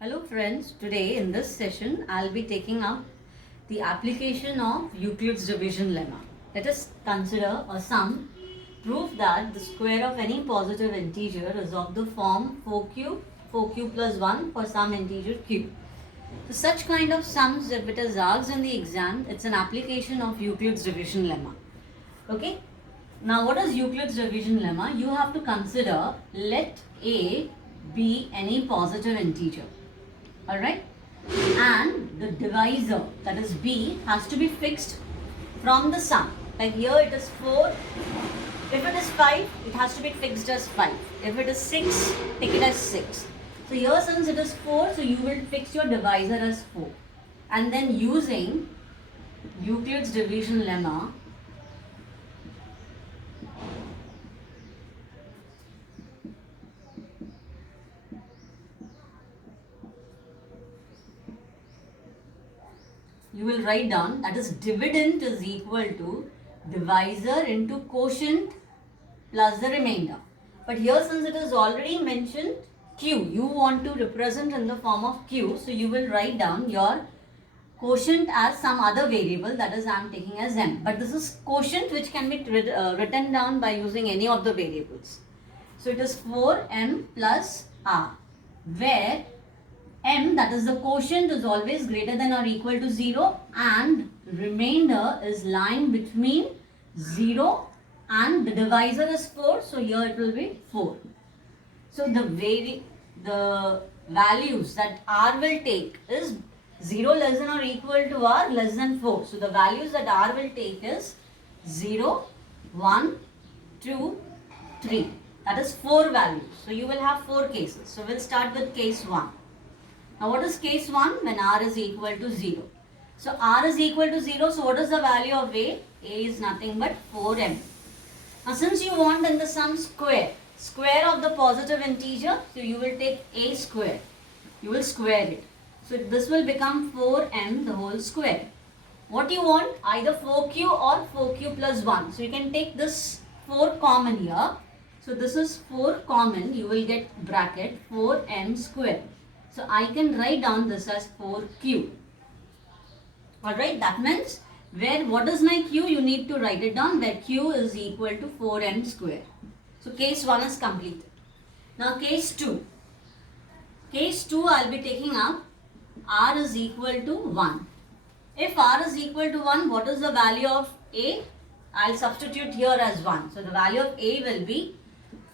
Hello friends, today in this session I'll be taking up the application of Euclid's division lemma. Let us consider a sum. Prove that the square of any positive integer is of the form 4q plus 1 for some integer q. So such kind of sums, if it is asked in the exam, it's an application of Euclid's division lemma. Okay? Now what is Euclid's division lemma? You have to consider let a be any positive integer. Alright, and the divisor, that is b, has to be fixed from the sum. Like here it is 4. If it is 5, it has to be fixed as 5. If it is 6, take it as 6. So here since it is 4, so you will fix your divisor as 4. And then using Euclid's division lemma, you will write down, that is dividend is equal to divisor into quotient plus the remainder. But here since it is already mentioned q, you want to represent in the form of q, so you will write down your quotient as some other variable, that is I am taking as m. But this is quotient which can be written down by using any of the variables. So it is 4m plus r, where m, that is the quotient, is always greater than or equal to 0 and remainder is lying between 0 and the divisor is 4, so here it will be 4. So the values that r will take is 0 less than or equal to r less than 4. So the values that r will take is 0, 1, 2, 3. That is 4 values. So you will have 4 cases. So we'll start with case 1. Now what is case 1? When r is equal to 0. So r is equal to 0, so what is the value of a? A is nothing but 4m. Now since you want in the sum square of the positive integer, so you will take a square. You will square it. So this will become 4m the whole square. What you want? Either 4q or 4q plus 1. So you can take this 4 common here. So this is 4 common. You will get bracket 4m square. So I can write down this as 4q. Alright, that means what is my q? You need to write it down where q is equal to 4m square. So case 1 is completed. Now case 2. Case 2 I will be taking up r is equal to 1. If r is equal to 1, what is the value of a? I will substitute here as 1. So the value of a will be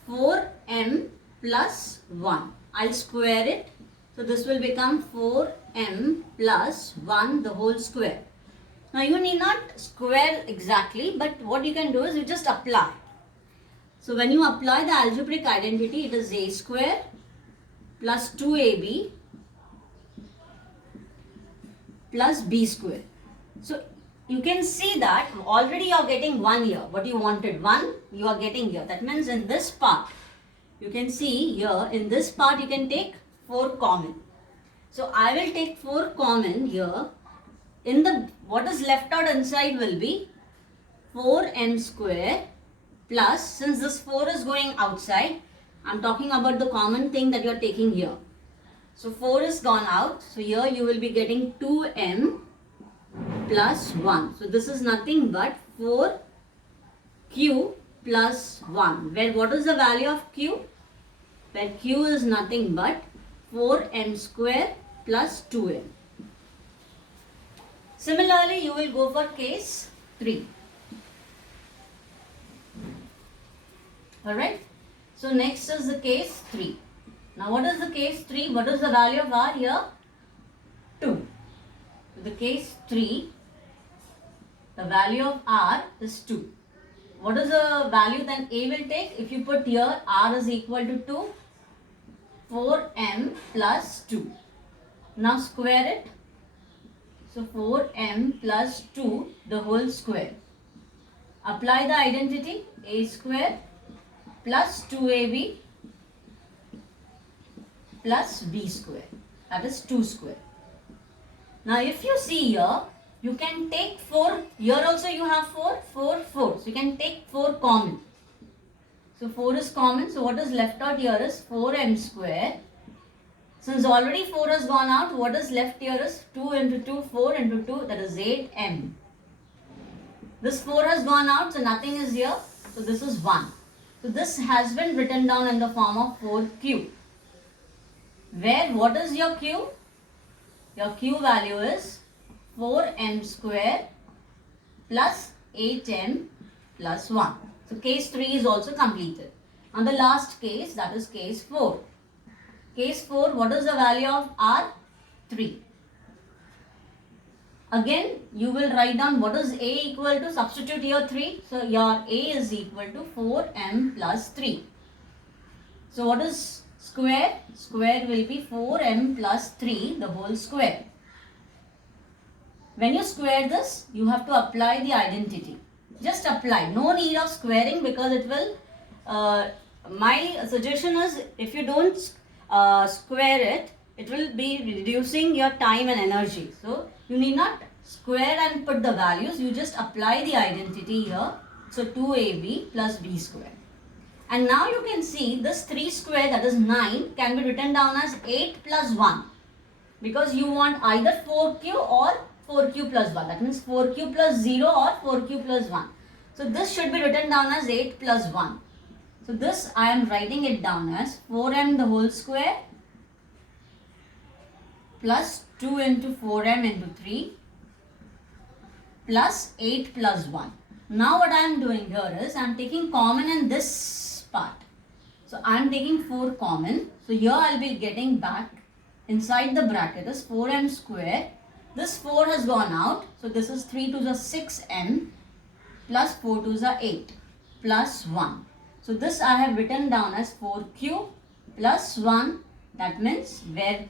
4m plus 1. I will square it. So this will become 4m plus 1 the whole square. Now you need not square exactly, but what you can do is you just apply. So when you apply the algebraic identity, it is a square plus 2ab plus b square. So you can see that already you are getting 1 here. What you wanted, 1 you are getting here. That means in this part, you can see here in this part you can take 4 common. So I will take 4 common here. In the what is left out inside will be 4m square plus, since this 4 is going outside, I am talking about the common thing that you are taking here. So 4 is gone out. So here you will be getting 2m plus 1. So this is nothing but 4q plus 1. Where what is the value of q? Where q is nothing but 4m square plus 2m. Similarly, you will go for case 3. Alright. So next is the case 3. Now what is the case 3? What is the value of r here? 2. So the case 3, the value of r is 2. What is the value then a will take? If you put here r is equal to 2, 4m plus 2. Now square it. So 4m plus 2 the whole square. Apply the identity, a square plus 2ab plus b square, that is 2 square. Now if you see here, you can take 4, here also you have 4, 4, 4. So you can take 4 common. So 4 is common, so what is left out here is 4m square Since already 4 has gone out, what is left here is 2 into 2, 4 into 2, that is 8m. This 4 has gone out, so nothing is here. So this is 1. So this has been written down in the form of 4q. Where what is your q? Your q value is 4m square plus 8m plus 1. So case 3 is also completed. Now the last case, that is case 4. Case 4, what is the value of r? 3. Again, you will write down what is a equal to, substitute here 3. So your a is equal to 4m plus 3. So what is square? Square will be 4m plus 3, the whole square. When you square this, you have to apply the identity. Just apply. No need of squaring, because it will, my suggestion is, if you don't square it, it will be reducing your time and energy. So you need not square and put the values. You just apply the identity here. So 2ab plus b square. And now you can see this 3 square, that is 9, can be written down as 8 plus 1. Because you want either 4q or 4q plus 1. That means 4q plus 0 or 4q plus 1. So this should be written down as 8 plus 1. So this I am writing it down as 4m the whole square plus 2 into 4m into 3 plus 8 plus 1. Now what I am doing here is I am taking common in this part. So I am taking 4 common. So here I will be getting back inside the bracket is 4m square. This 4 has gone out. So this is 3 to the 6m plus 4 to the 8 plus 1. So this I have written down as 4q plus 1. That means where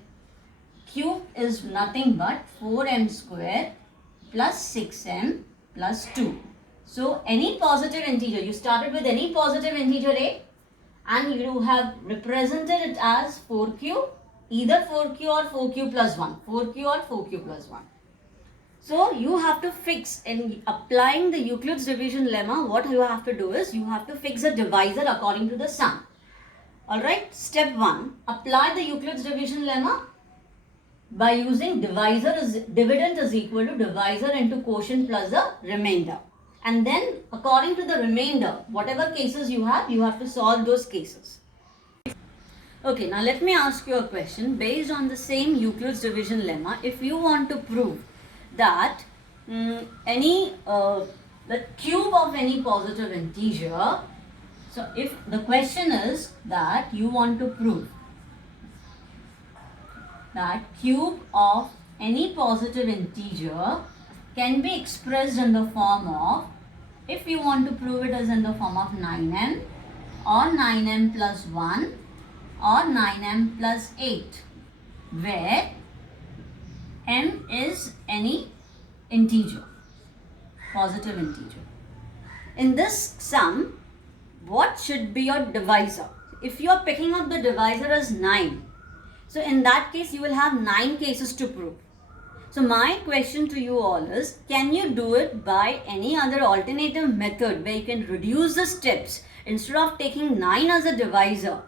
q is nothing but 4m square plus 6m plus 2. So any positive integer, you started with any positive integer a and you have represented it as 4q, either 4q or 4q plus 1, 4q or 4q plus 1. So you have to fix, in applying the Euclid's division lemma, what you have to do is you have to fix a divisor according to the sum. Alright, step 1, apply the Euclid's division lemma by using dividend is equal to divisor into quotient plus the remainder. And then according to the remainder, whatever cases you have to solve those cases. Okay, now let me ask you a question based on the same Euclid's division lemma. If you want to prove that the cube of any positive integer, so if the question is that you want to prove that cube of any positive integer can be expressed in the form of, if you want to prove it as in the form of 9m or 9m plus 1 or 9m plus 8, where m is any integer, positive integer. In this sum, what should be your divisor? If you are picking up the divisor as 9, so in that case you will have 9 cases to prove. So my question to you all is, can you do it by any other alternative method where you can reduce the steps? Instead of taking 9 as a divisor,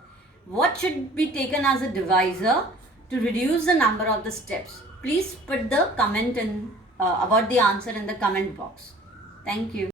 what should be taken as a divisor to reduce the number of the steps? Please put the comment in about the answer in the comment box. Thank you.